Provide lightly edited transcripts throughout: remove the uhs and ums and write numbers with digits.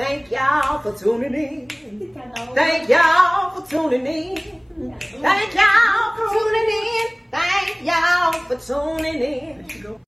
Thank y'all for tuning in. Thank y'all for tuning in. Thank y'all for tuning in. Thank y'all for tuning in.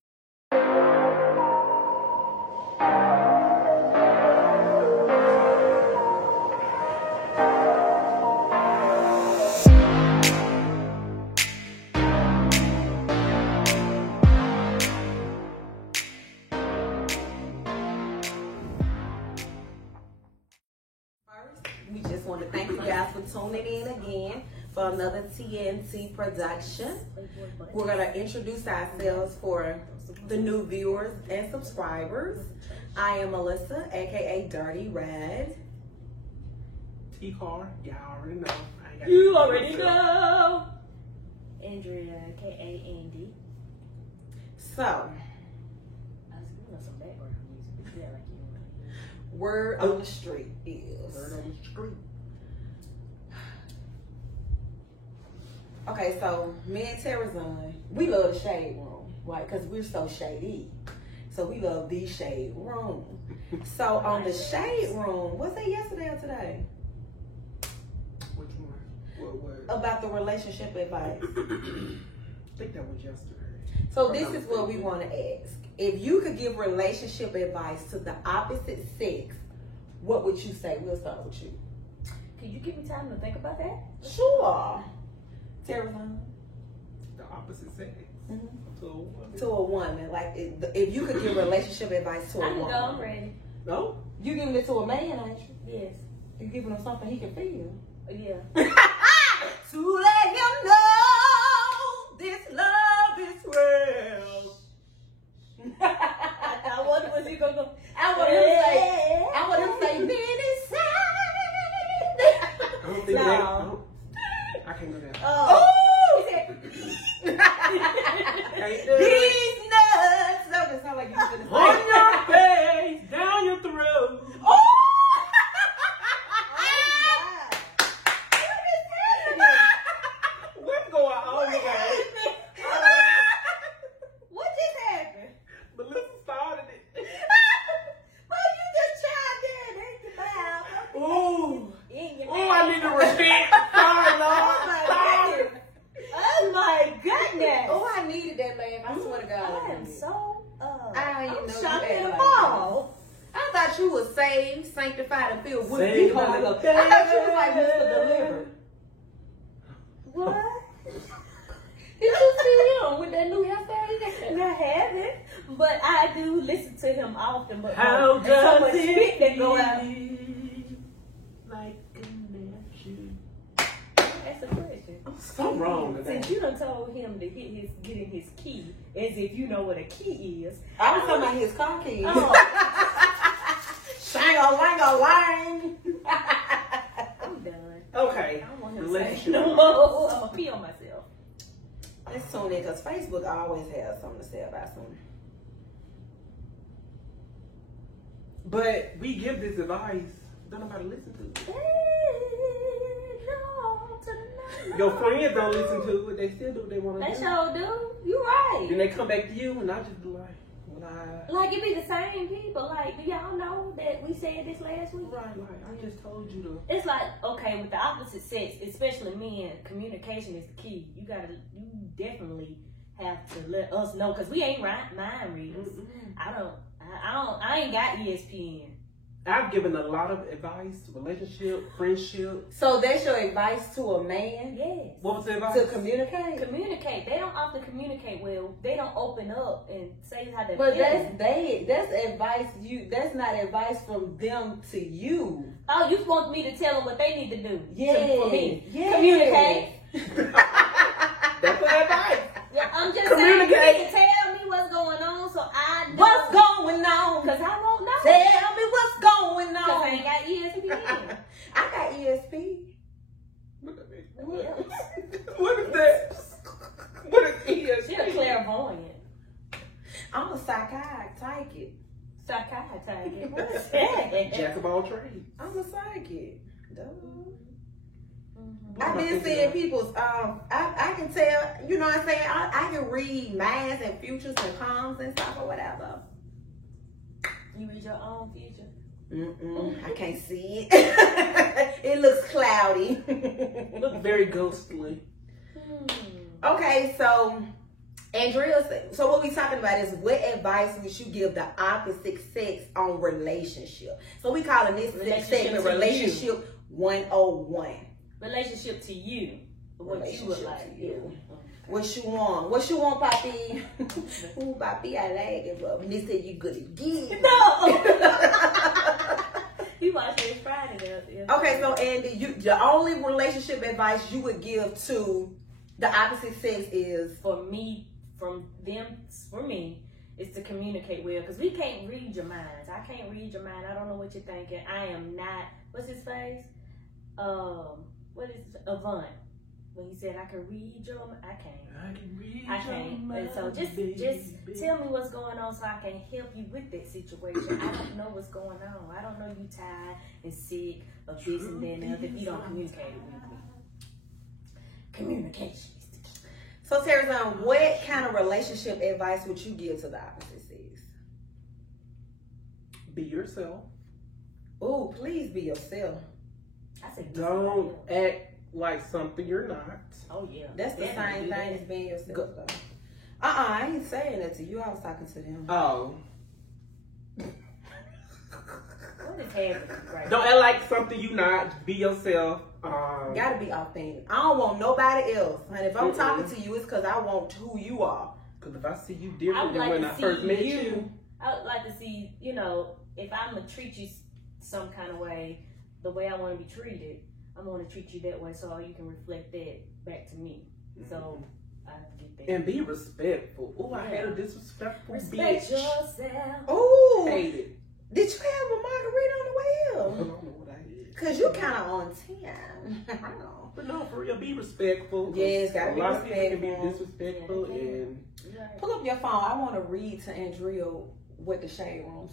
We just want to thank you guys for tuning in again for another TNT production. We're going to introduce ourselves for the new viewers and subscribers. I am Melissa, aka Dirty Red. T-Car, y'all already know. You already know. Andrea, aka Andy. So, some background music. Yeah, like you word on the street is. Word on the street. Okay, so me and Terrazon, we love the shade room, right? Because we're so shady. So we love the shade room. So on the shade room, was that yesterday or today? Which one? What? About the relationship advice. I think that was yesterday. So this is what we want to ask. If you could give relationship advice to the opposite sex, what would you say? We'll start with you. Can you give me time to think about that? Sure. Terrazon? The opposite sex. Mm-hmm. To a woman. Like, if you could give relationship advice to a woman. I can go, I'm ready. No? You giving it to a man, ain't you? Yes. You giving him something he can feel. Yeah. To let him know this love is real. I wonder what's he gonna go. I want him to say, many I don't think No. I can't do that. Oh! Can't do it. These nuts. No, that sound like you was gonna On say. your face, down your throat. Oh! What's going on here? What just happened? Melissa started it. Bro, you just chimed in, ain't you, pal? Ooh. In your Oh, I need to repent. Sorry, Lord. Oh my goodness! Oh, Oh, I needed that laugh. I swear to God. I am so I didn't know shocked you and had appalled. I thought you was saved, sanctified, and filled with Saved the Holy by Ghost. I thought you was like Mr. Delivered. What? Did you see him with that new hairstyle? I haven't, but I do listen to him often. But How there's so much does spit that go out. Like a nephew. That's a question. Something wrong with Since that. you done told him to get in his key, as if you know what a key is. I was talking about his car keys. Oh, Shang-a-lang-a-lang. I'm done. Okay. I don't want him to say Relationship. no more. I'm gonna pee on myself. Let's tune in because Facebook always has something to say about something. But we give this advice. Don't nobody listen to it. Your friends don't listen to it. They still do what they want to They do. sure do. You right. Then they come back to you and I just be like, Like it be the same people. Like, do y'all know that we said this last week? right, like I just told you to. It's like, okay, with the opposite sex, especially men, communication is the key. You definitely have to let us know because we ain't mind readers. I ain't got ESPN. I've given a lot of advice, relationship, friendship. So that's your advice to a man? Yes. What was the advice? To communicate? Communicate. They don't often communicate well. They don't open up and say how they But feel. that's advice that's not advice from them to you. Oh, you want me to tell them what they need to do? Yeah. For me. Yeah. Communicate. That's the advice. Yeah, I'm just saying you need to tell me what's going on so I know. What's going on? Because I won't know. Tell me what's going Because I on. ain't got ESPN. I got ESP. What is that? What is ESP? She's a clairvoyant. I'm a psychic. Psychiatrist. What is that? Jack of all trades. I'm a psychic. Duh. Mm-hmm. I've been seeing people's, I can tell, you know what I'm saying? I can read minds and futures and palms and stuff or whatever. You read your own future? I can't see it. It looks cloudy. Look very ghostly. Okay, so Andrea, so what we talking about is what advice would you give the opposite sex on relationship? So we calling this segment Relationship 101. Relationship to you. What you would like. Yeah. What you want? What you want, Papi? Ooh, Papi, I like it, but when they say you good again. No! You watched this Friday though. Okay, so Andy, the only relationship advice you would give to the opposite sex is for me, is to communicate well, because we can't read your minds. I can't read your mind. I don't know what you're thinking. I am not. What's his face? What is Avant? When he said I can read your, I can't. I can't. And so just tell me what's going on so I can help you with that situation. I don't know what's going on. I don't know you tired and sick of this and that and the other if you don't communicate with me. Communication is the key. So Tarazan, what kind of relationship advice would you give to the opposite sex? Be yourself. Oh, please be yourself. I said Don't act like something you're not. Oh yeah. That's the same thing as being yourself though. I ain't saying that to you. I was talking to them. Oh. What is happening right Don't act like something you not. Be yourself. Gotta be authentic. I don't want nobody else. And if I'm talking to you, it's because I want who you are. Because if I see you different than when I first met you. I would like to see, if I'm going to treat you some kind of way, the way I want to be treated, I'm going to treat you that way so you can reflect that back to me. So I get that. And be respectful. Oh, I had a disrespectful Respect bitch. yourself. Oh, Hate it. did you have a margarita on the I wheel? don't know what I did. Cause you kind of on 10. I know. But no, for real, be respectful. Yes, gotta be A lot of people can be respectful. disrespectful and Pull up your phone. I want to read to Andrea what the shade rooms.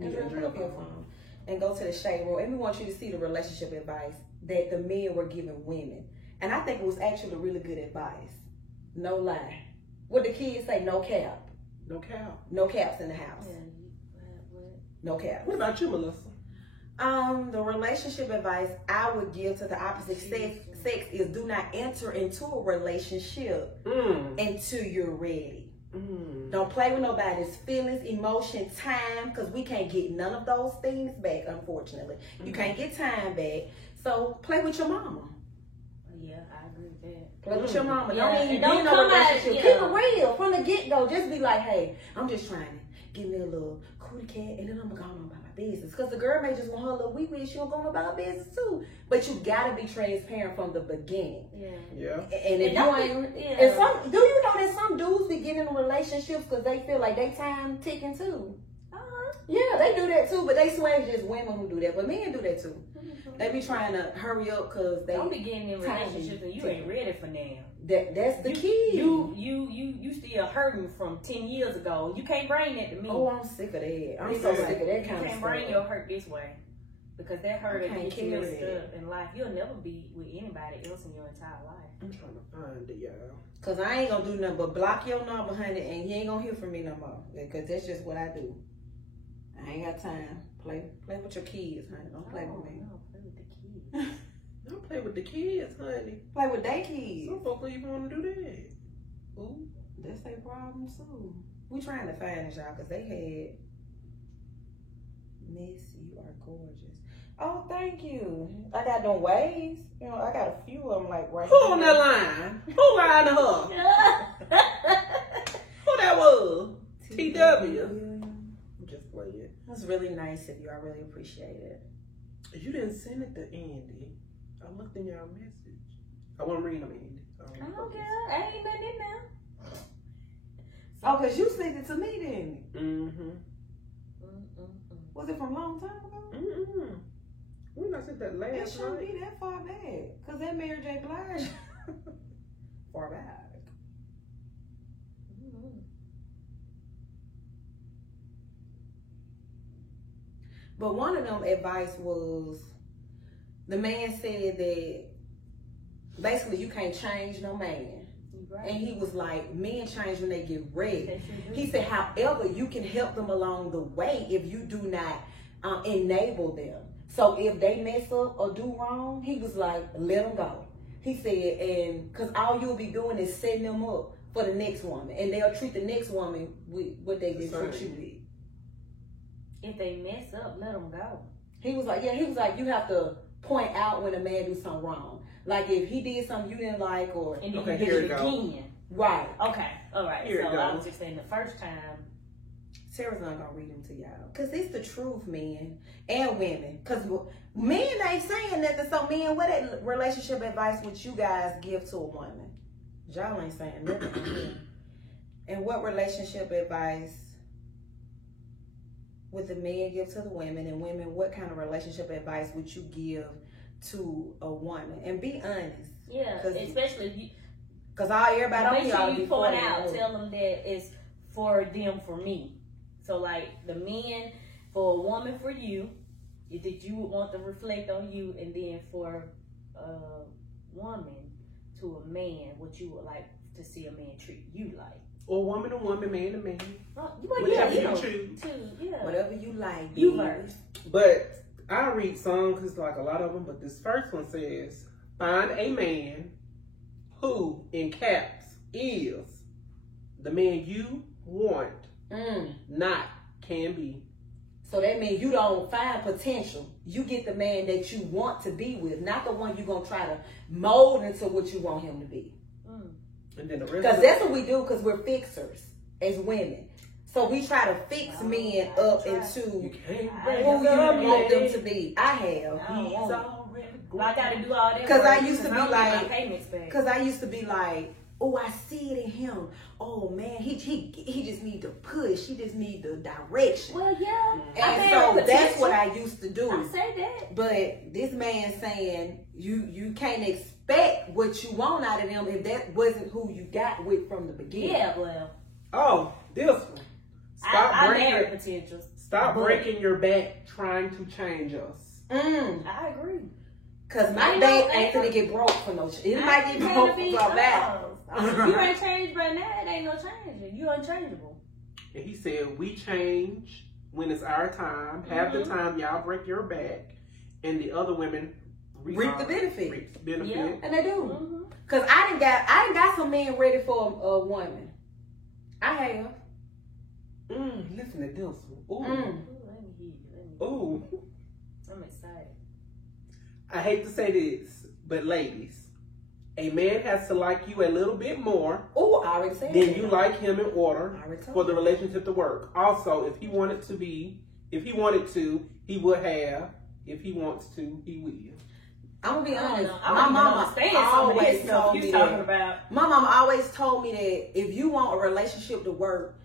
Andrea, pull up your phone and go to the shade room. And we want you to see the relationship advice that the men were giving women. And I think it was actually really good advice. No lie. What the kids say, no cap. no cow. No caps in the house. What? No caps. What about you, Melissa? The relationship advice I would give to the opposite sex is do not enter into a relationship until you're ready. Don't play with nobody's feelings, emotion, time, because we can't get none of those things back, unfortunately. You can't get time back. So play with your mama. Yeah, I agree with that. Play with your mama. Yeah, Don't even don't be in come no out, relationship. yeah. Keep it real from the get-go. Just be like, hey, I'm just trying to give me a little cootie cat, and then I'm going to go on about my business. Because the girl may just want her little wee-wee, she don't go on about her business too. But you got to be transparent from the beginning. Yeah. And if you ain't, and some, do you know that some dudes be getting in relationships because they feel like they time ticking too? Yeah, they do that too, but they swear it's just women who do that. But men do that too. They be trying to hurry up because they don't be getting in relationships and you ain't ready for now. That's the key. You still hurting from 10 years ago. You can't bring that to me. Oh, I'm sick of that. I'm so sick of that kind of stuff. You can't bring your hurt this way. Because that hurt I can't gets carry messed it. up in life. You'll never be with anybody else in your entire life. I'm trying to find it, y'all. Cause I ain't gonna do nothing but block your number, honey, and you ain't gonna hear from me no more. Because that's just what I do. I ain't got time. Play with your kids, honey. Don't play with me. No, play with the kids. Don't play with the kids, honey. Play with their kids. Some folks don't even want to do that. Ooh. That's their problem too. We trying to find this, y'all, because they had Miss, you are gorgeous. Oh, thank you. I got them waves. You know, I got a few of them like right Who here. on that line? Who lying to her? Who that was? TW. I'm just playing. That's really nice of you. I really appreciate it. You didn't send it to Andy. I looked in your message. I want to read them, Andy. I don't care. I ain't nothing in there. Oh, because you sent it to me, didn't you? Mm-hmm. Was it from a long time ago? Mm-hmm. When I sent that It last shouldn't night. be that far back. Because that Mary J. Blige. Far back. But one of them advice was, the man said that basically you can't change no man. Right. And he was like, men change when they get ready. They sure do. He said, however, you can help them along the way if you do not enable them. So if they mess up or do wrong, he was like, let them go. He said, and because all you'll be doing is setting them up for the next woman, and they'll treat the next woman with what they did treat you with. If they mess up, let them go. He was like, you have to point out when a man do something wrong. Like if he did something you didn't like, or And then Okay, you here do it it go. again. right. Okay, all right. Here it so I goes. was just saying the first time. Sarah's not gonna read them to y'all, cause it's the truth, men and women. Cause men ain't saying nothing. So men, what relationship advice would you guys give to a woman? Y'all ain't saying nothing on here. And what relationship advice would the men give to the women? And women, what kind of relationship advice would you give to a woman? And be honest. Yeah, 'Cause- especially if you. Cause everybody on Make here ought sure to you be point 40 out, and tell them that it's for them, for me. So like the men, for a woman, for you, that you would want to reflect on you, and then for a woman to a man, what you would like to see a man treat you like. Or woman to woman, man to man. Well, Whichever yeah, you know, choose. too, yeah. whatever you like. You baby. first. But I read some because like a lot of them. But this first one says, find a man who, in caps, is the man you want, not can be. So that means you don't find potential. You get the man that you want to be with, not the one you're going to try to mold into what you want him to be. And then the rest Because of that's what we do, because we're fixers as women. So we try to fix men up into you can't I break who you up, want them lady. to be. I have. I don't He's want it. already Well, I gotta do all that. 'Cause I work used to be I don't get like- my payments back. Because I used to be like, oh, I see it in him. Oh, man, he just need to push. He just need the direction. Well, yeah. And so that's what I used to do. I say that. But this man saying you can't expect what you want out of them if that wasn't who you got with from the beginning. Yeah, well, Oh, this one. Stop I breaking. married potentials. Stop but- breaking your back trying to change us. I agree. Cause my Ain't bank no- ain't finna get broke for no shit. It I might ain't get trying broke to be for that. If you ain't changed by now, it ain't no changing. You unchangeable. And he said, we change when it's our time. Half the time, y'all break your back, and the other women Reap the benefit. Reap the benefit. Yeah. And they do. Mm-hmm. Cause I done got some men ready for a woman. I have. Listen to this one. Ooh. Mm. Ooh, let me hear you. Ooh. I'm excited. I hate to say this, but ladies, a man has to like you a little bit more Oh, I already said than that. you like him in order I already told for the you. relationship to work. Also, if he wanted to, he would have. If he wants to, he will. I'm gonna be I don't honest. know. My I don't even mama understand some of that always stuff told you me talking that. about. My mama always told me that if you want a relationship to work,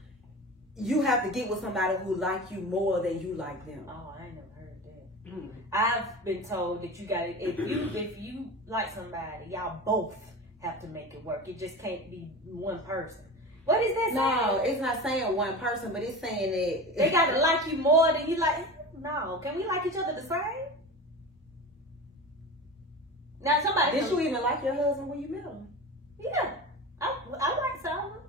you have to get with somebody who like you more than you like them. Oh, I ain't never heard that. Mm. I've been told that you gotta if you like somebody, y'all both have to make it work. It just can't be one person. What is that No, saying? it's not saying one person, but it's saying that They gotta like you more than you like. No, can we like each other the same? Now somebody. Did you even like your husband when you met him? Yeah, I like Solomon.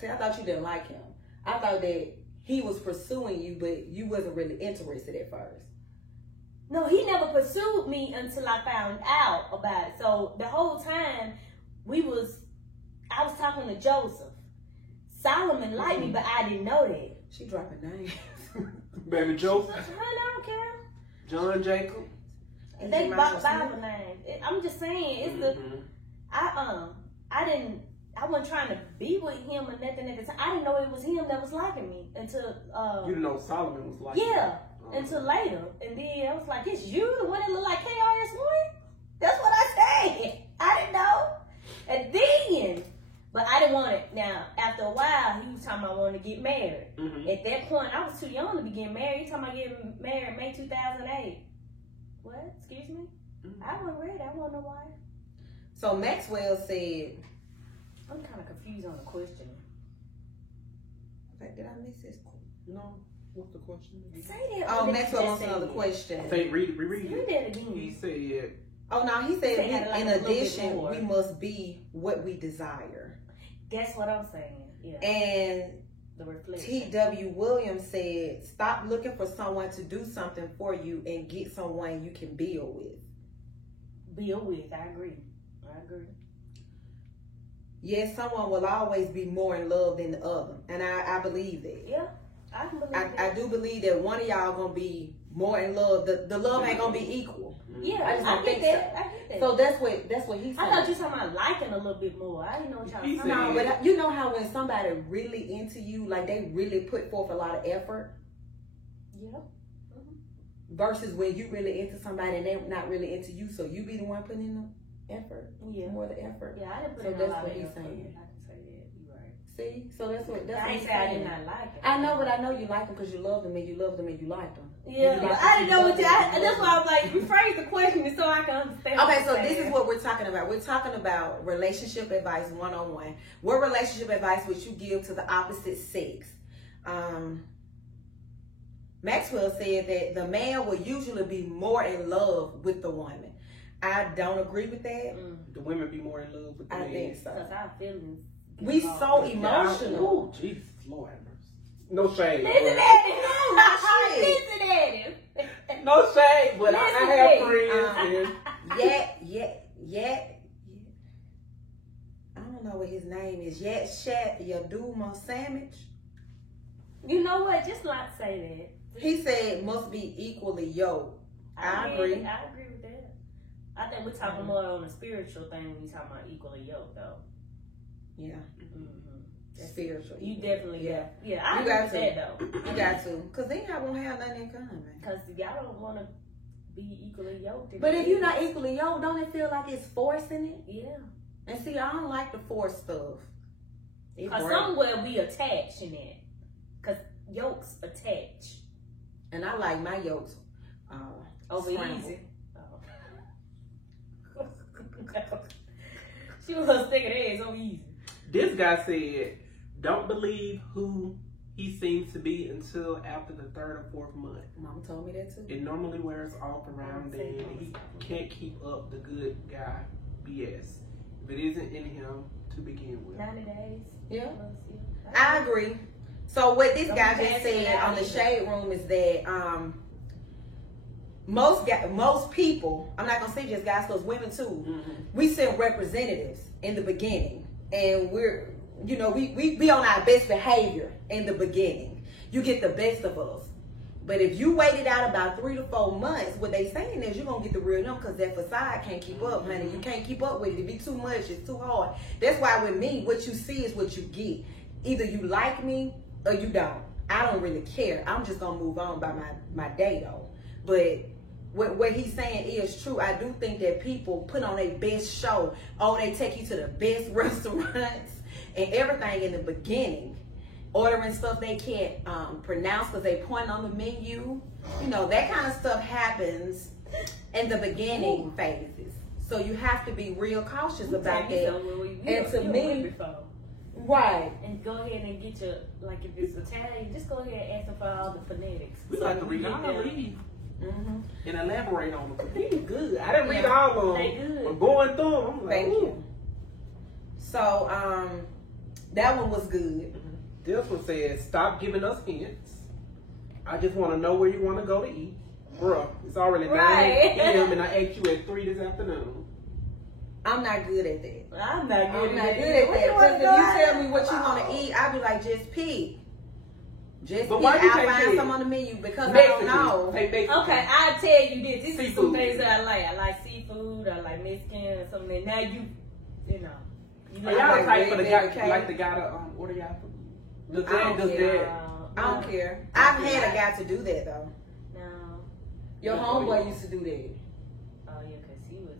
See, I thought you didn't like him. I thought that he was pursuing you, but you wasn't really interested at first. No, he never pursued me until I found out about it. So the whole time I was talking to Joseph. Solomon liked me, but I didn't know that. She dropping names. Baby Joseph, I don't care. John Jacob. They Bible names. I'm just saying, it's the I wasn't trying to be with him or nothing at the time. I didn't know it was him that was liking me until You didn't know Solomon was like yeah, that. until later. And then I was like, it's you, the one that look like KRS-One? That's what I said. I didn't know. And then, but I didn't want it. Now, after a while, he was talking about wanting to get married. Mm-hmm. At that point, I was too young to be getting married. He talking about getting married May 2008. What? Excuse me? I wasn't ready. I wasn't no wife. So Maxwell said, I'm kind of confused on the question. okay, did I miss this? No. What's the question? Say that. Oh, what Maxwell you wants just another said. question. Say, reread Read it. that He again. said, Oh no, he said, He said like in a little bit addition, more. we must be what we desire. That's what I'm saying. Yeah. And the reflection. T.W. Williams said, stop looking for someone to do something for you and get someone you can build with. Build with, I agree. Yes, someone will always be more in love than the other. And I believe that. Yeah, I can believe that. I do believe that one of y'all going to be more in love. The love ain't going to be equal. Yeah, I just don't think that. I get that. So that's what he said. I thought you were talking about liking a little bit more. I didn't know what y'all were talking about. No, but you know how when somebody really into you, like they really put forth a lot of effort? Yeah. Versus when you really into somebody and they're not really into you, so you be the one putting in the effort. Yeah. More the effort. Yeah, I didn't put so in that's a lot what of he's effort. saying. I can say that. You're right. See? So that's what I ain't he's say I saying. did not like it. I know, but I know you like them because you love them and you loved them and you liked them. Yeah, but I didn't know what you. That's why I was like, rephrase the question so I can understand. Okay, so this is what we're talking about. We're talking about relationship advice 101. What relationship advice would you give to the opposite sex? Maxwell said that the man will usually be more in love with the woman. I don't agree with that. The women be more in love with the I man. think so. Because our feelings. We so emotional. Oh, Jesus, Lord have mercy. No shade. Listen at him. No shade. Listen at him. No shade, but I have friends. I don't know what his name is. Yet Shat Yaduma Sandwich. You know what? Just not say that. He said must be equally yoked. I agree. I agree with that. I think we're talking more on a spiritual thing when we talking about equally yoked, though. Yeah. Mm-hmm. Spiritual. You definitely, yeah. I you agree got with to. that, though. You got to. Because then y'all won't have nothing in common. Because y'all don't want to be equally yoked. But if you're not equally yoked, don't it feel like it's forcing it? Yeah. And see, I don't like the force stuff. Because somewhere we attach in it. Because yokes attach. And I like my yolks over scrambled. easy. Oh. She was a stick of eggs over easy. This guy said, don't believe who he seems to be until after the 3rd or 4th month. Mama told me that too. It normally wears off around then. He can't keep up the good guy BS. If it isn't in him to begin with. 90 days. Yeah. I agree. So what this guy just said on the shade room is that most people, I'm not gonna say just guys, because women too, we send representatives in the beginning, and we be on our best behavior in the beginning. You get the best of us. But if you wait it out about 3 to 4 months, what they saying is you're gonna get the real them, because that facade can't keep up, honey. You can't keep up with it. It be too much. It's too hard. That's why with me, what you see is what you get. Either you like me or you don't. I don't really care. I'm just gonna move on by my day though. But what he's saying is true. I do think that people put on their best show. Oh, they take you to the best restaurants and everything in the beginning. Ordering stuff they can't pronounce because they point on the menu. You know, that kind of stuff happens in the beginning phases. So you have to be real cautious about that. And to me, right. And go ahead and get your, like if it's Italian, just go ahead and ask them for all the phonetics. We like to read all of these and elaborate on them. These good. I didn't read Yeah. all of them. They good. I'm going through them. I'm like, Thank ooh. you. So that one was good. This one says, stop giving us hints. I just want to know where you want to go to eat. Bruh, it's already 9 p.m. and I ate you at 3 this afternoon. I'm not good at that. I'm not good I'm at not that. good at What that. you wanna Because if go you out? tell me what you want to eat, I'll be like, just pick. Just But pick. why you I'll can't find pick? some on the menu because Mexican. I don't know. Hey, Mexican. Okay, I'll tell you this. This is some Seafood. things that I like. I like seafood. I like Mexican or something. Now you know. You Are y'all like the type for the red guy, velvet like the guy to order y'all food? Does I don't that, care. I don't care. I've had a guy to do that though. No. Your homeboy used to do that. Oh yeah, cause he was.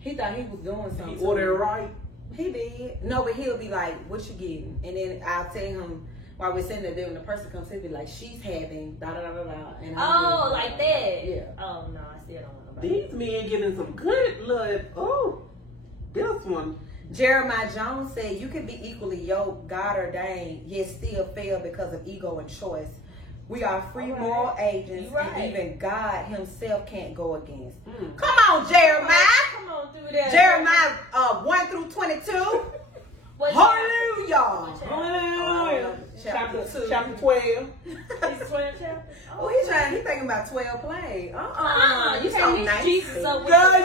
He thought he was doing he something. ordered it right? He did. No, but he'll be like, what you getting? And then I'll tell him while we're sitting there, when the person comes, he'll be like, she's having da da da da da. And Oh, like that. Yeah. Oh no, I still don't want nobody. These men getting some good blood. Oh, this one. Jeremiah Jones said, you can be equally yoked, God ordained, yet still fail because of ego and choice. We are free moral agents, and even God himself can't go against. Come on, Jeremiah. Come on through there. Jeremiah 1 through 22. What Hallelujah. Hallelujah. Chapter 2. Chapter 12. It's 12 chapters? Oh, he thinking about 12 plays. You can't mix Jesus up with Girl, your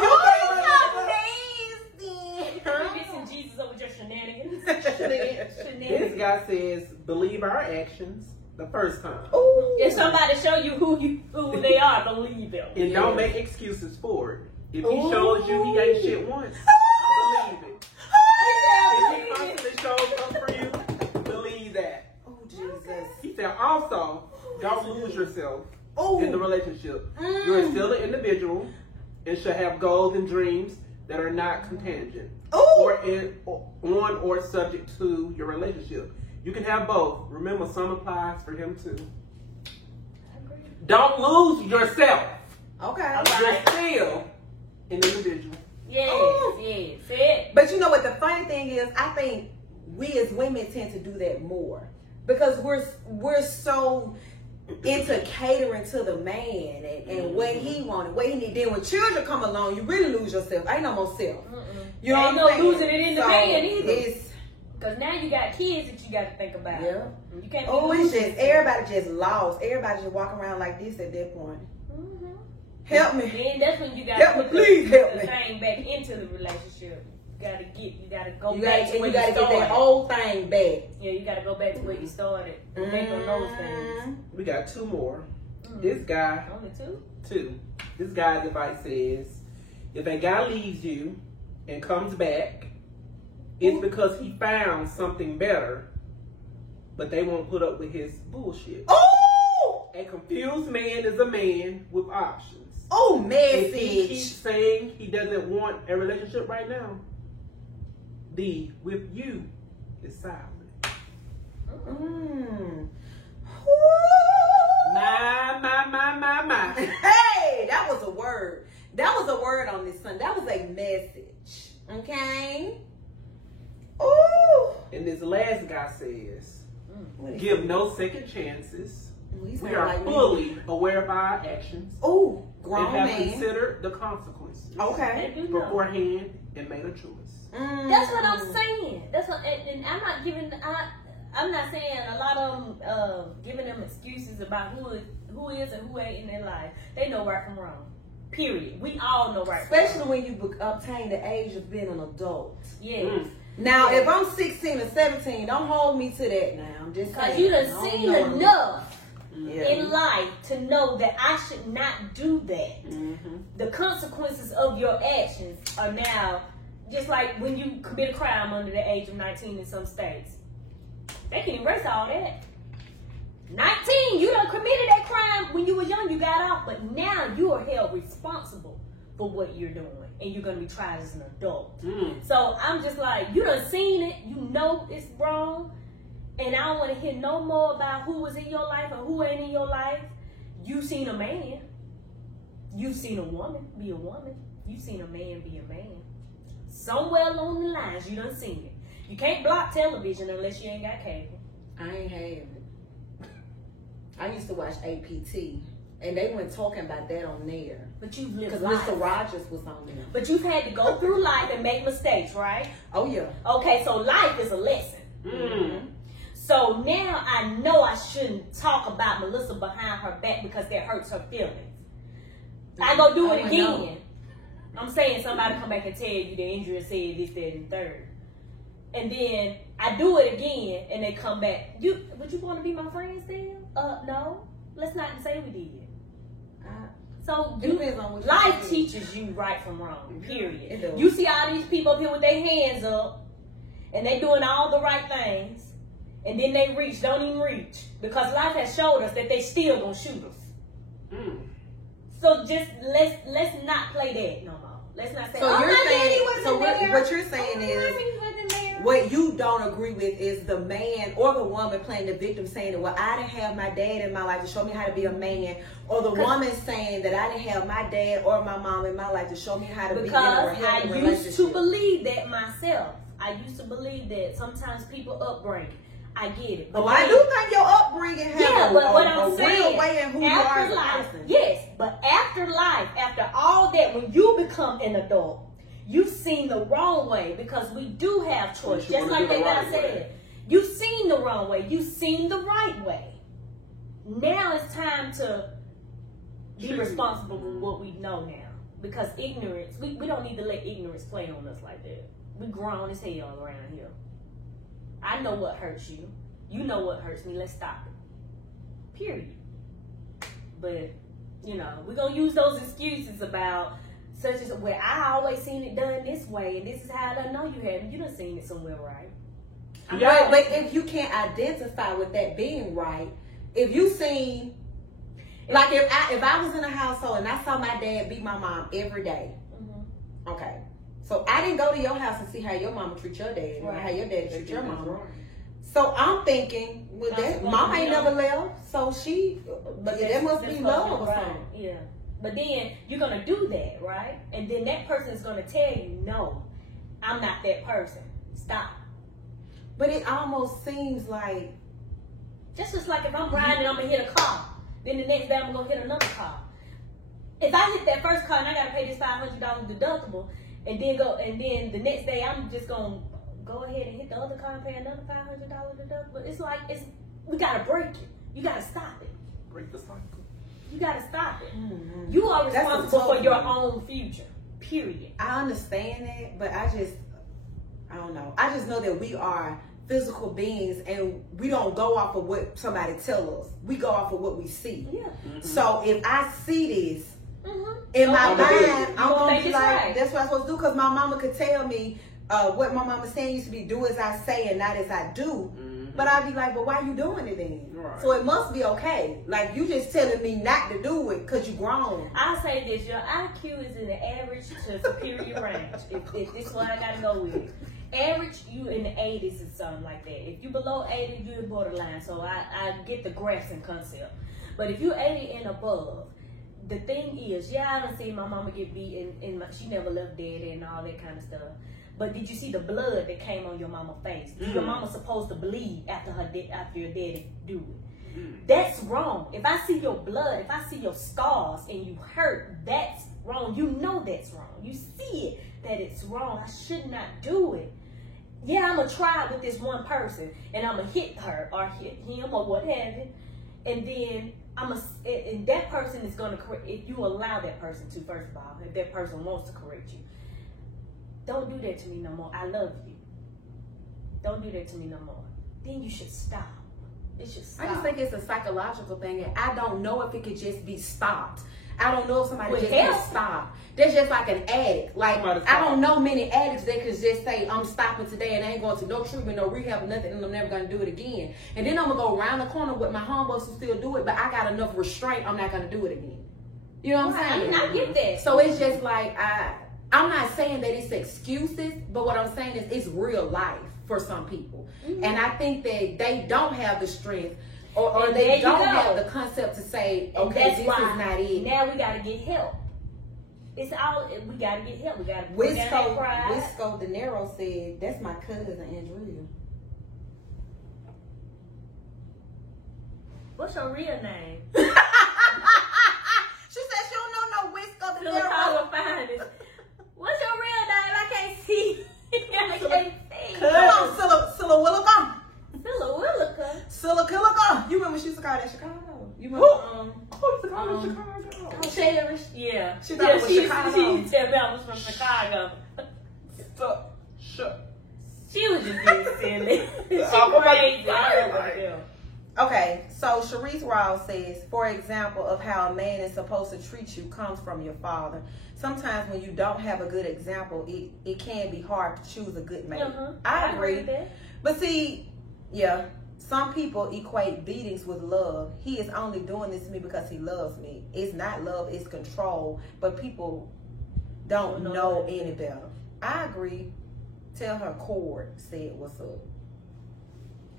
You're mixing Jesus up with your shenanigans. This guy says, believe our actions the first time. Ooh. If somebody show you who they are, believe them. And don't make excuses for it. If he shows you he ain't shit once, believe it. If he constantly shows up for you, believe that. Oh, Jesus. He said also, don't lose yourself Oh. in the relationship. You're still an individual and should have goals and dreams that are not contingent on or subject to your relationship. You can have both. Remember, some applies for him too. Don't lose yourself. Okay. You're still an individual. Yes. But you know what the funny thing is? I think we as women tend to do that more because we're so into catering to the man and what he wanted, what he needed. Then when children come along, you really lose yourself. Ain't no more self. You know Ain't what I'm no saying? losing it in the man either. It's, Because now you got kids that you got to think about. yeah. You can't Oh, be it's losing just everybody just lost. Everybody just walking around like this at that point. Mhm. Help me. Then that's when you got Help to me, put please help the me. thing back into the relationship. You gotta go You back to where gotta get that started. whole thing back. Yeah, you gotta go back to where you started. Make on those things. We got two more. This guy, Only two? two. This guy's advice says, if a guy leaves you and comes back, it's because he found something better, but they won't put up with his bullshit. Oh! A confused man is a man with options. Oh, If he keeps message. saying he doesn't want a relationship right now, the with you is silent. Mm. My. Hey, that was a word. That was a word on this Sunday. That was a message. Okay? Ooh. And this last guy says, give no second chances. We are fully aware of our actions Ooh, and grown have man. considered the consequences Okay. They do know. beforehand and made a choice. That's what I'm saying. That's what, and I'm not giving. I'm not saying a lot of them giving them excuses about who is and who ain't in their life. They know right from wrong. Period. We all know right. Especially from wrong. when you obtain the age of being an adult. Yes. Now, if I'm 16 or 17, don't hold me to that now. I'm just Because saying. you done I don't seen know. enough Yeah. in life to know that I should not do that. Mm-hmm. The consequences of your actions are now just like when you commit a crime under the age of 19 in some states. They can erase all that. 19, you done committed that crime when you were young, you got off, but now you are held responsible for what you're doing, and you're gonna be tried as an adult. So I'm just like, you done seen it, you know it's wrong, and I don't want to hear no more about who was in your life or who ain't in your life. You seen a man, you seen a woman be a woman, you seen a man be a man. Somewhere along the lines, you done seen it. You can't block television unless you ain't got cable. I ain't have it. I used to watch APT, and they weren't talking about that on there. But you've lived Because life. Mr. Rogers was on there. But you've had to go through life and make mistakes, right? Oh, yeah. Okay, so life is a lesson. Mm. So now I know I shouldn't talk about Melissa behind her back because that hurts her feelings. I go do it Oh, I again. know. I'm saying somebody come back and tell you the injury said this, that, and third. And then I do it again and they come back. Would you want to be my friend still? No. Let's not say we did. So Depends on what life you teaches you right from wrong, period. It does. You see all these people up here with their hands up and they doing all the right things and then they don't even reach because life has showed us that they still gonna shoot us. Mm. So just let's not play that no more. Let's not say, So oh, you're my saying- daddy wasn't so what- there. what you're saying Oh, my is- mommy wasn't there. What you don't agree with is the man or the woman playing the victim saying that, well, I didn't have my dad in my life to show me how to be a man. Or the woman saying that I didn't have my dad or my mom in my life to show me how to be in a Because I healthy used relationship. to believe that myself. I used to believe that sometimes people upbringing. I get it. Oh, I do think your upbringing has Yeah, a, but what a I'm saying, real way in who you are as a life, person. yes, but after life, after all that, when you become an adult, You've seen the wrong way, because we do have choice. You Just wanna like do that the guy right said. way. You've seen the wrong way. You've seen the right way. Now it's time to be Choose. responsible for what we know now. Because ignorance, we don't need to let ignorance play on us like that. We grown as hell around here. I know what hurts you. You know what hurts me. Let's stop it. Period. But, you know, we're going to use those excuses about such as, well, I always seen it done this way, and this is how I done know you haven't. You done seen it somewhere, right? Right, but if you can't identify with that being right, if you seen, like if I was in a household and I saw my dad beat my mom every day, okay, so I didn't go to your house and see how your mama treat your dad or how your dad treat your mama. So I'm thinking, well, that mom ain't never left, so but that must be love or something. Yeah. But then you're going to do that, right? And then that person is going to tell you, no, I'm not that person. Stop. But it almost seems like, Just like if I'm riding and I'm going to hit a car, then the next day I'm going to hit another car. If I hit that first car and I got to pay this $500 deductible, and then the next day I'm just going to go ahead and hit the other car and pay another $500 deductible. It's like, we got to break it. You got to stop it. Break the cycle. You got to stop it. Mm-hmm. You are That's responsible for a your tough one. own future. Period. I understand that, but I don't know. I just know that we are physical beings and we don't go off of what somebody tell us. We go off of what we see. Yeah. So if I see this Mm-hmm. in my I'm gonna do it. mind, I'm gonna going to think be it's like, right. that's what I'm supposed to do, because my mama could tell me what my mama saying used to be, do as I say and not as I do. But I'd be like, well, why you doing it then? Right. So it must be okay. Like, you just telling me not to do it because you grown. I'll say this, your IQ is in the average to superior range. If this is what I gotta go with. Average, you in the 80s or something like that. If you below 80, you're borderline. So I get the grasping concept. But if you're 80 and above, the thing is, I done seen my mama get beat and she never left daddy and all that kind of stuff. But did you see the blood that came on your mama's face? Your mama supposed to bleed after your daddy do it. That's wrong. If I see your blood, if I see your scars and you hurt, that's wrong. You know that's wrong. You see it, that it's wrong. I should not do it. Yeah, I'm going to try it with this one person, and I'm going to hit her or hit him or what have you. And then and that person is going to correct, if you allow that person to, first of all, if that person wants to correct you. Don't do that to me no more. I love you. Don't do that to me no more. Then you should stop. It should stop. I just think it's a psychological thing, and I don't know if it could just be stopped. I don't know if somebody With just help. can stop. They're just like an addict. Like, Somebody I stop. don't know many addicts that could just say, I'm stopping today and I ain't going to no treatment, no rehab, nothing, and I'm never going to do it again. And then I'm going to go around the corner with my homeboys who still do it, but I got enough restraint, I'm not going to do it again. You know what I'm I saying? mean, I get that. So it's just like, I'm not saying that it's excuses, but what I'm saying is it's real life for some people. Mm-hmm. And I think that they don't have the strength or And there they you don't go. have the concept to say, And okay, that's this why is not it. now we got to get help. It's all, we got to get help. We got to put down that pride. Wisco De Niro said, that's my cousin, Andrea. What's your real name? She said she don't know no Wisco De Philip Niro. Howard find it. What's your real name? I can't see. I can't see. Come on, Silla Philip Williker. Silla. You remember she used to call that Chicago? You remember? Who used to call it Chicago? Cherish. Yeah. She thought it was she Chicago. She used to tell me I was from Chicago. Shut. She was just being silly. She Oh, crazy. my I God. Okay, so Sharice Rawls says, for example of how a man is supposed to treat you comes from your father. Sometimes when you don't have a good example, it can be hard to choose a good mate. I agree. with that. But see, some people equate beatings with love. He is only doing this to me because he loves me. It's not love, it's control. But people don't know any better. I agree. Tell her Cord said what's up.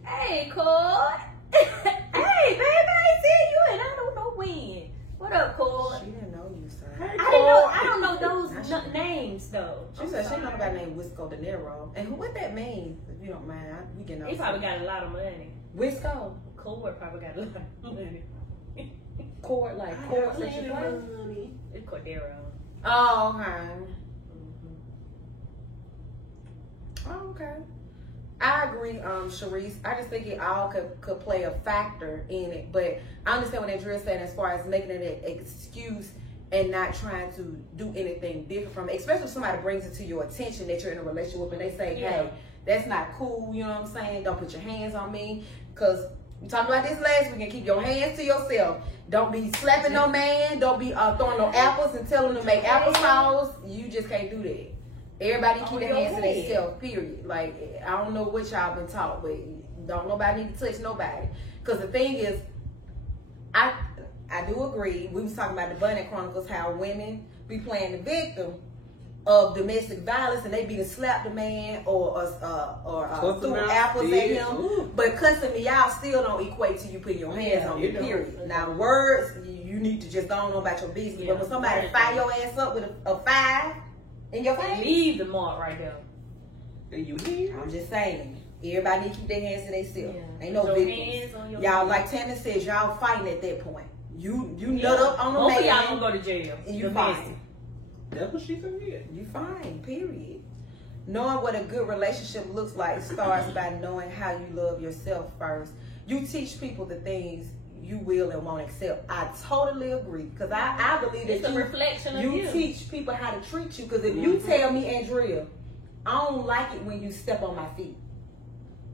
Hey, Cord. Hey, baby, I ain't seen you and I don't know when. What up, Cord? She didn't know you, sir. I don't know those names though. She said she never got named Wisco De Niro. And what that means, if you don't mind, we can know. He probably got a lot of money. Wisco. Cord probably got a lot of money. Cord, like I Cord got that you plenty play? money. It's Cordero. Oh, okay. Oh, okay. I agree, Sharice. I just think it all could play a factor in it. But I understand what Andrea said as far as making it an excuse and not trying to do anything different from it. Especially if somebody brings it to your attention that you're in a relationship with and they say, hey, that's not cool, you know what I'm saying? Don't put your hands on me. Because we talked about this last week, and keep your hands to yourself. Don't be slapping no man. Don't be throwing no apples and telling them to make applesauce. You just can't do that. Everybody keep their hands to themselves, period. Like, I don't know what y'all been taught, but don't nobody need to touch nobody. Because the thing is, I do agree. We was talking about the Bunny Chronicles, how women be playing the victim of domestic violence, and they be to slap the man or threw apples at him. But cussing me out still don't equate to you putting your hands on me, period. Now, words, you need to just go on about your business. But when somebody fire your ass up with a 5 in your face, leave the mark right there. And you here? I'm just saying. Everybody need to keep their hands to themselves. Ain't no victims. Y'all, like Tammy says, y'all fighting at that point. You nut up on the man. Both of y'all gonna go to jail. And you fine. That's what she said. You fine, period. Knowing what a good relationship looks like starts by knowing how you love yourself first. You teach people the things you will and won't accept. I totally agree. Because I believe it's that a reflection of you. You teach people how to treat you. Because if you tell me, Andrea, I don't like it when you step on my feet,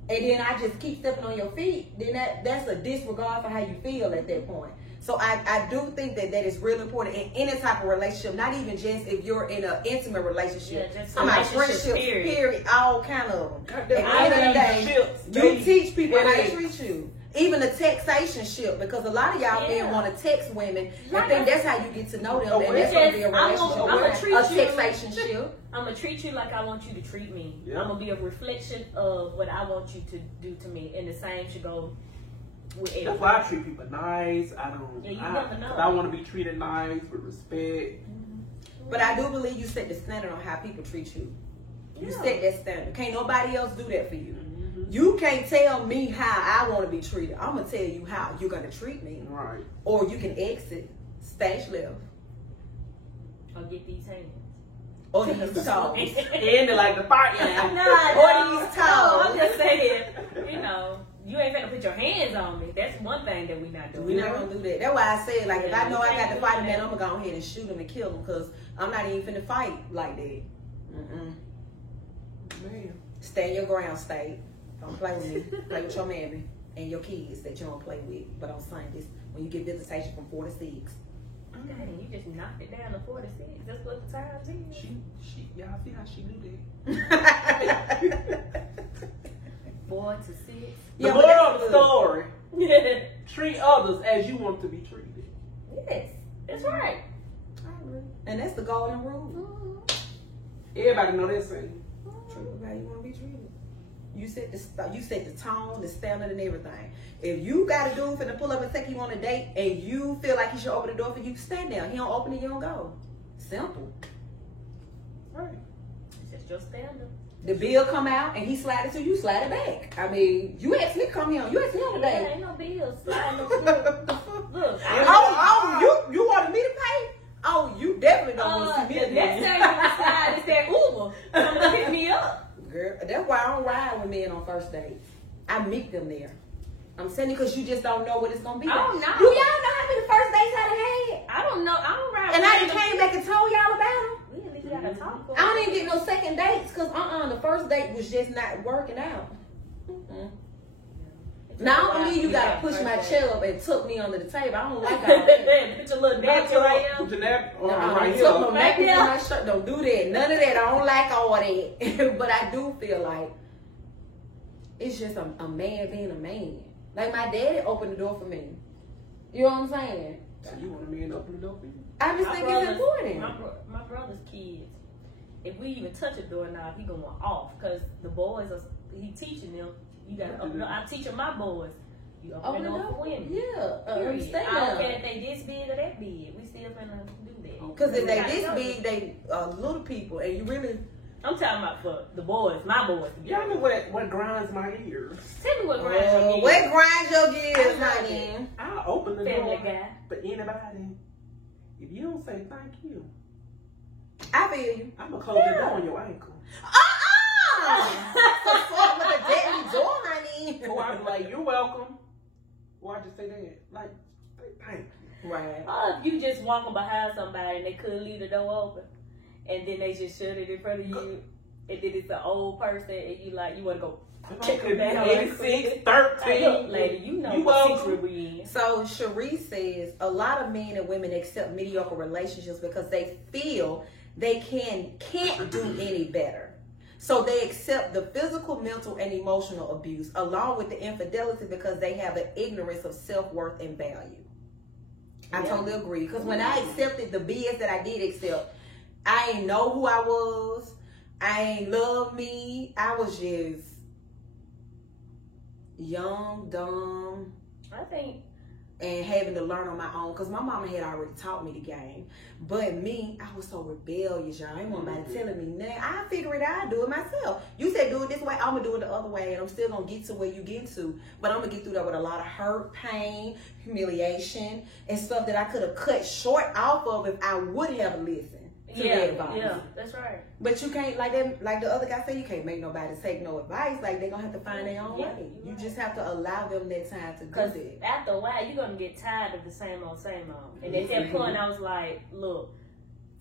and then I just keep stepping on your feet, then that's a disregard for how you feel at that point. So I do think that is really important in any type of relationship, not even just if you're in an intimate relationship. Yeah, just friendships, period, all kind of them. At the end of the day, you teach people how to treat you. Even a textationship, because a lot of y'all men want to text women and think that's how you get to know them, and that's going to be a relationship. A textationship. I'm going to treat you like I want you to treat me. I'm going to be a reflection of what I want you to do to me, and the same should go with everyone. That's why I treat people nice. I don't. Yeah, you never know. I want to be treated nice with respect. But I do believe you set the standard on how people treat you. You set that standard. Can't nobody else do that for you. You can't tell me how I want to be treated. I'm going to tell you how you're going to treat me. Right. Or you can exit, stage left. Or get these hands. Or these toes. And like the fire. Or these toes. I'm just saying, you know, you ain't gonna put your hands on me. That's one thing that we not doing. We're not going to do that. That's why I said, like, if I know I got to fight a man, I'm going to go ahead and shoot him and kill him, because I'm not even finna fight like that. Man. Stand your ground, stay. Don't play with me. Play with your mammy and your kids that you don't play with. But on Sundays, when you get visitation from 4 to 6. Dang, you just knocked it down to 4 to 6. That's what the time is. She, y'all see how she do that? 4 to 6. The moral of the story. Treat others as you want to be treated. Yes, that's right. I agree. And that's the golden rule. Everybody know that saying. Treat people how you want to be treated. You set the tone, the standard, and everything. If you got a dude finna pull up and take you on a date, and you feel like he should open the door for you, stand there. He don't open it, you don't go. Simple. Right. It's just your standard. The bill come out and he slide it to you, slide it back. I mean, you asked me to come here. You asked me on the day. Ain't no bill. Slide no Look. You wanted me to pay? Oh, you definitely don't want to see me. The next time you slide is that Uber. Come to pick me up. Girl, that's why I don't ride with men on first dates. I meet them there. I'm saying it because you just don't know what it's gonna be. I don't know. Do y'all know how many first dates I done had? I don't know. I don't ride. And I done came back and told y'all about them. We at least gotta talk. I don't even get no second dates because the first date was just not working out. Now I don't believe you gotta push my chair up and tuck me under the table. I don't like all that. Put your little napkin right here. Put your napkin right here. Tuck my napkin in my shirt. Don't do that. None of that. I don't like all that. But I do feel like it's just a man being a man. Like my daddy opened the door for me. You know what I'm saying? So you want a man to open the door for you? I just think it's important. My brother's kids, if we even touch a doorknob, he going off because the boys he teaching them. You gotta open up. I'm teaching my boys. You open the door for women. Yeah. I don't care if they this big or that big. We still finna do that. Because if they this big, they little people, and you really. I'm talking about for the boys, my boys. Y'all know what grinds my gears? Tell me what grinds your gears. What grinds your gears, honey? I'll open the Family door guy. for anybody. If you don't say thank you, I feel you. I'm gonna close the door on your ankle. Support with a deadly door, honey. Or I'd be like, you're welcome. Or I just say that. Like, thank you. Right. Or if you just walking behind somebody and they couldn't leave the door open, and then they just shut it in front of you, and then it's an old person, and you want to go kick them down. 86, 13. Like, look, lady, you know what secret we in. So Cherie says a lot of men and women accept mediocre relationships because they feel they can't do any better. So they accept the physical, mental, and emotional abuse along with the infidelity because they have an ignorance of self-worth and value. I totally agree. Because when I accepted the BS that I did accept, I ain't know who I was. I ain't love me. I was just young, dumb, I think, and having to learn on my own. Because my mama had already taught me the game. But me, I was so rebellious, y'all. Ain't nobody telling me nothing. I figure it out. I do it myself. You said do it this way, I'm going to do it the other way. And I'm still going to get to where you get to. But I'm going to get through that with a lot of hurt, pain, humiliation, and stuff that I could have cut short off of if I would have listened to their advice. Yeah, that's right. But you can't, like the other guy said, you can't make nobody take no advice. Like, they're going to have to find their own way. You just have to allow them that time to do Because that. after a while, you're going to get tired of the same old, same old. And at that point, I was like, look,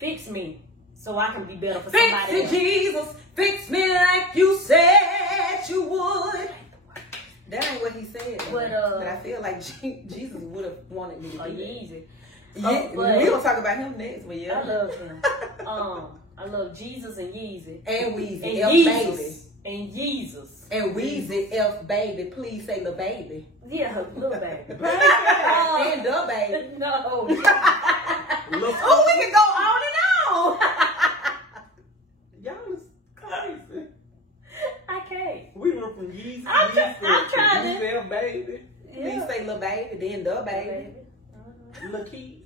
fix me so I can be better for somebody Fix it, Jesus. Fix me like you said you would. That ain't what he said. But I feel like Jesus would have wanted me to do that. Yeezy. Yeah, we gonna talk about him next, but yeah. I love him. I love Jesus and Yeezy. And Weezy, And F Jesus. baby. And Jesus. And Weezy, F baby. Please say the baby. Yeah, little baby. And the baby. No. Oh, we can go on and on. Y'all is crazy. I can't. We went from Yeezy I'm to trying to. Yeezy, baby. Please say the baby, then the baby. Lakeith.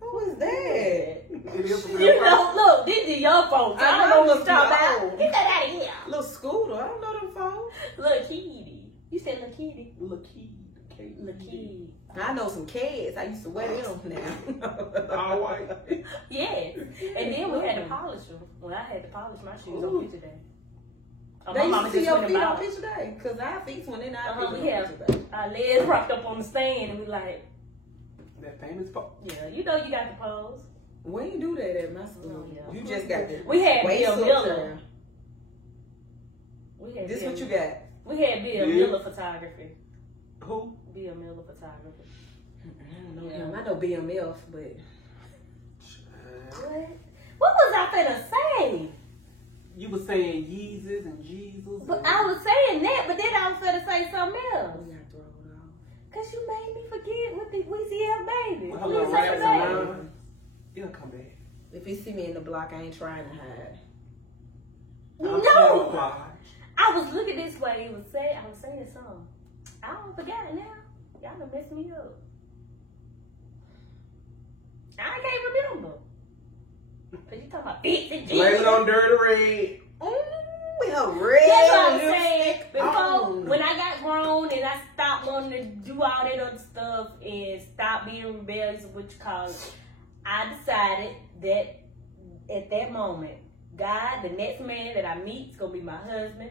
Who is that? It is a real You know, person. look, this is your folks. I don't know what you're talking about. Get that out of here. Little Scooter. I don't know them folks. Look, Kitty. You said look, Kitty. Lakeith. Look, Kitty. I know some kids. I used to wear them now. All white. Yes. And then we had to polish them. Well, I had to polish my shoes on picture day. They my used mama to see just your went feet on about. picture day. Because our feet went in our feet We on have picture day. our legs propped up on the stand and we like, That famous pose. yeah, you know you got the pose. We ain't do that at my school. Oh, yeah. You just got the We had waist Bill up Miller. there. We had This Bill, what you got? We had Bill Yeah. Miller photography. Who? Bill Miller photography. I don't know him. I know BMF, but What was I finna say? You were saying Yeezus and Jesus. But I was saying that, but then I was finna say something else. we got thrown off. Cause you made me forget what the Weezy F baby. Well, Please hello, say right, the baby. Simone. It'll come back. If you see me in the block, I ain't trying to hide. No, I was looking this way. I was saying something. I don't forget it now. Y'all done messed me up. I can't remember. Cause you talking about bits and Blame it Jesus. on Dirty Red. We a red That's what I'm saying. lipstick Before, on. when I got grown and I stopped wanting to do all that other stuff and stop being rebellious, which caused, I decided that at that moment, God, the next man that I meet is gonna be my husband,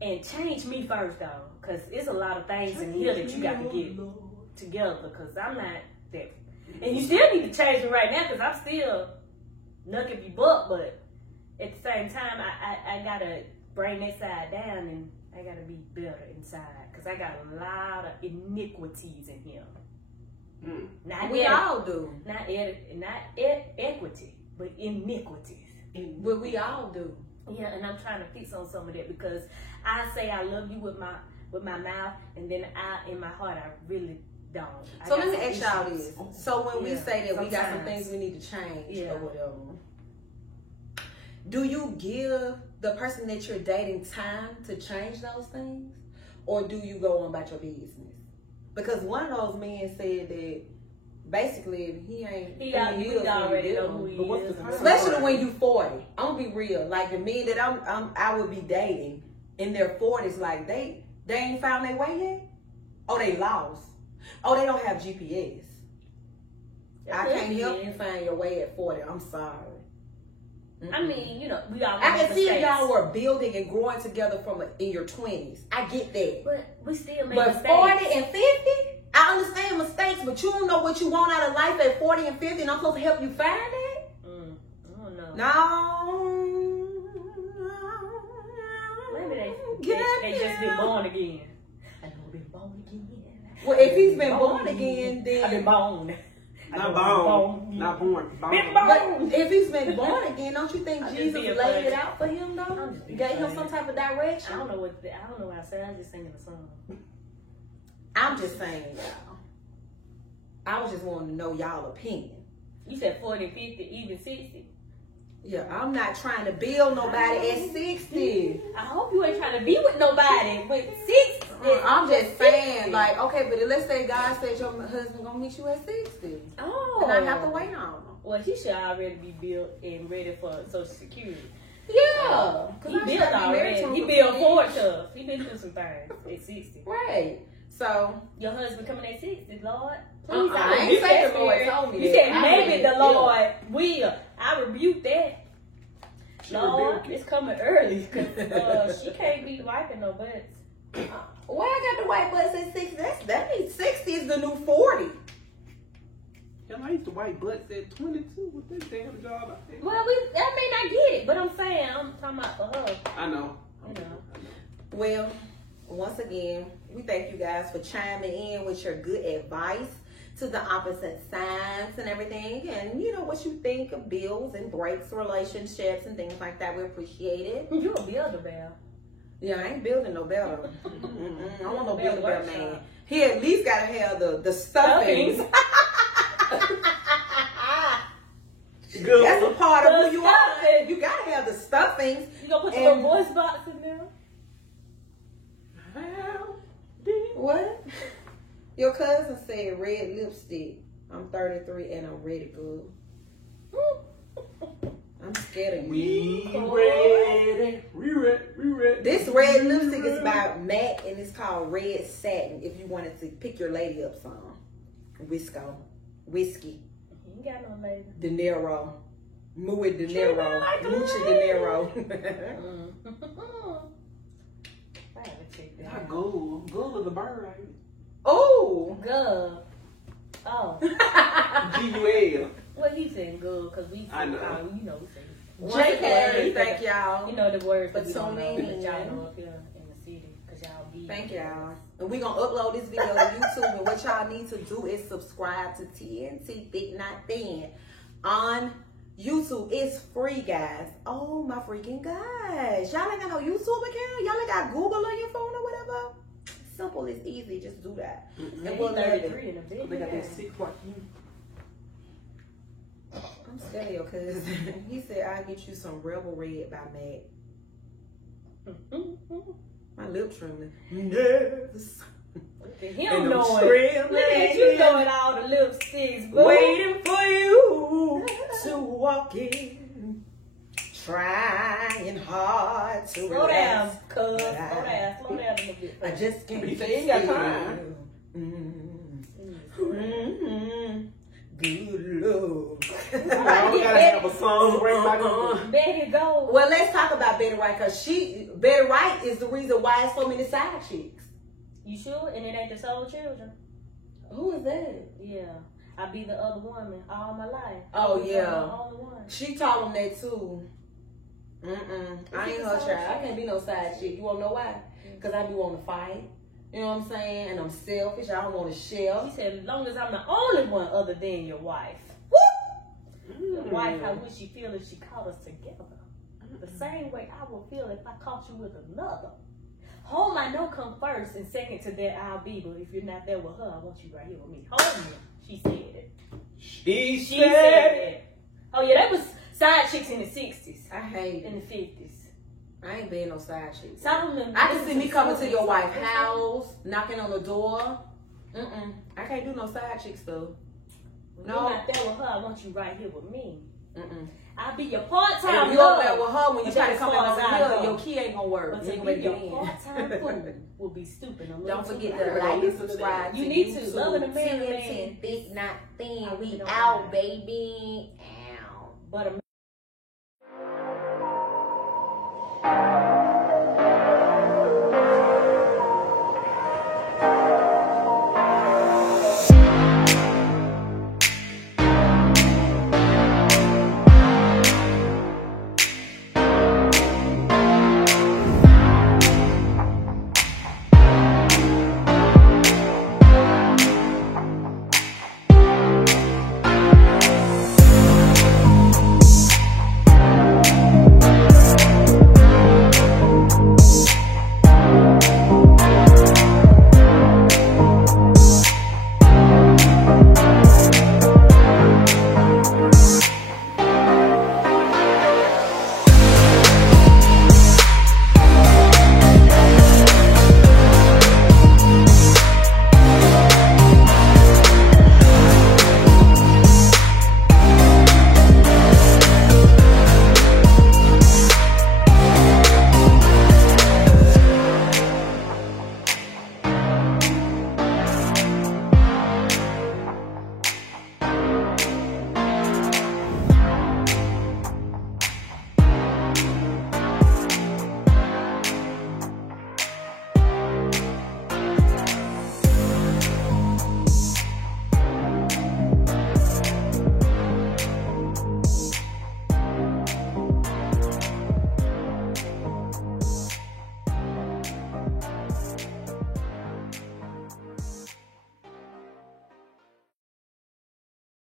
and change me first though, cause it's a lot of things in here that you got to get together. Cause I'm not that, and you still need to change me right now, cause I'm still knucking your butt, but at the same time, I gotta bring that side down and I gotta be better inside because I got a lot of iniquities in here. Not we all do. Not equity, but iniquities. But we all do. Yeah, and I'm trying to fix on some of that because I say I love you with my mouth, and then in my heart I really don't. So let me ask y'all this. So when we say that we got some sometimes. things we need to change Yeah. or whatever, do you give the person that you're dating time to change those things? Or do you go on about your business? Because one of those men said that basically if he ain't He who already is, know who he But what's is. the time? especially when you 40. I'm gonna be real. Like the men that I would be dating in their 40s, like they ain't found their way yet. Oh, they lost. Oh, they don't have GPS. I can't help you find your way at 40. I'm sorry. I mean, you know, we all. I can see if mistakes. y'all were building and growing together in your 20s. I get that. But we still make But mistakes. 40 and 50, I understand mistakes, but you don't know what you want out of life at 40 and 50, and I'm supposed to help you find it? I don't know. No. Maybe they just been born again. I know been born again. Well, if he's been born again, then I've been born. Not born. Not born. Been But born. if he's been born again, don't you think I just Jesus be a laid funny. it out for him though? I'm just being Gave him funny. some type of I direction? don't know what I said. I'm just singing a song. I'm just saying, y'all. I was just wanting to know y'all opinion. You said 40, 50, even 60. Yeah, I'm not trying to build nobody at 60. I hope you ain't trying to be with nobody with 60. I'm just saying, like, okay, but let's say God said your husband gonna meet you at 60. Oh. And I have to wait on him. Well, he should already be built and ready for Social Security. Yeah. He built already. He built for us. He been through some things at 60. Right. So, Your husband coming at 60, Lord. I Please, ain't say the Lord told me You that. said I maybe said, the Lord will. I rebuke that. She Lord, rebuked it. it's coming early. Cause she can't be wiping no butts. well, I got the white butts at 60. That means 60 is the new 40. Hell, I used to wipe butts at 22 with this damn job I had. Well, I get it, but I'm saying, I'm talking about for her. I know. You know. Well, once again, we thank you guys for chiming in with your good advice to the opposite signs and everything. And you know what you think of bills and breaks, relationships, and things like that. We appreciate it. You a builder, Belle. Yeah, I ain't building no better. I want no Build builder better workshop. man. He at least gotta have the stuffings. Good. That's a part of The who you are. stuffing. You gotta have the stuffings. You gonna put And- your little voice box in there? What? Your cousin said red lipstick. I'm 33 and I'm ready, girl. I'm scared of you. We ready. We ready. This red lipstick is by MAC and it's called Red Satin. If you wanted to pick your lady up some. Whiskey. You ain't got no lady. De Niro. Muy De She Niro. not like a Lucha De lady. Niro. I gotta check that Not out. Ghoul. Ghoul is a bird, ain't Oh. Gov. Oh. it? G-U-L. Well, he said good because we I know. you know, we say. Once J.K. again, thank y'all. You know the words But that we don't know, tuning that y'all in. know up here in the city because y'all be. Thank y'all. And we're going to upload this video to YouTube. And what y'all need to do is subscribe to TNT Thick Not Thin on YouTube. It's free, guys. Oh, my freaking gosh. Y'all ain't got no YouTube account? Y'all ain't got Google on your phone or whatever? Simple. It's easy. Just do that. Mm-hmm. And we'll love it. 33 in a bit. They got that sick like you. I'm scared of your cousin. He said, I'll get you some Rebel Red by MAC. My lip trembling. Yes. Him knowing. Look at you knowing all the lipsticks, boo. Waiting for you to walk in, trying hard to Slow down, relax. cuz. Slow down a little bit. I just can't He see said he ain't got time. Good love. I don't gotta have a song to bring back on. Betty go. Well, let's talk about Betty Wright because Betty Wright is the reason why it's so many side chicks. You sure? And it ain't the soul children? Who is that? Yeah. I be the other woman all my life. Oh, I'm yeah. the only one. She told him that too. I ain't her child. I can't be no side chick. You wanna know why? Because I be wanting to fight. You know what I'm saying? And I'm selfish. I don't want to share. She said, as long as I'm the only one other than your wife. Your wife, how would she feel if she caught us together? The same way I would feel if I caught you with another. Home I know come first, and second to that I'll be. But if you're not there with her, I want you right here with me. Hold me. She said it. She She said it. Oh yeah, that was side chicks in the 60s. I hate In it. the 50s. I ain't being no side chick. Solomon, I can see me coming to your wife's house, knocking on the door. I can't do no side chick stuff. When No. you're not there with her, I want you right here with me. Mm-mm. I'll be your And part-time if you over there love. with her, when you But try to that's come as far over as I here, go. your key ain't gonna work. But You to ain't be gonna your get in. part-time fool will be stupid. A little Don't too forget late. to like and subscribe. You to need to. YouTube. Loving a man, TNT man. Thick Not Thin. I We don't out, mind. baby. Ow. But a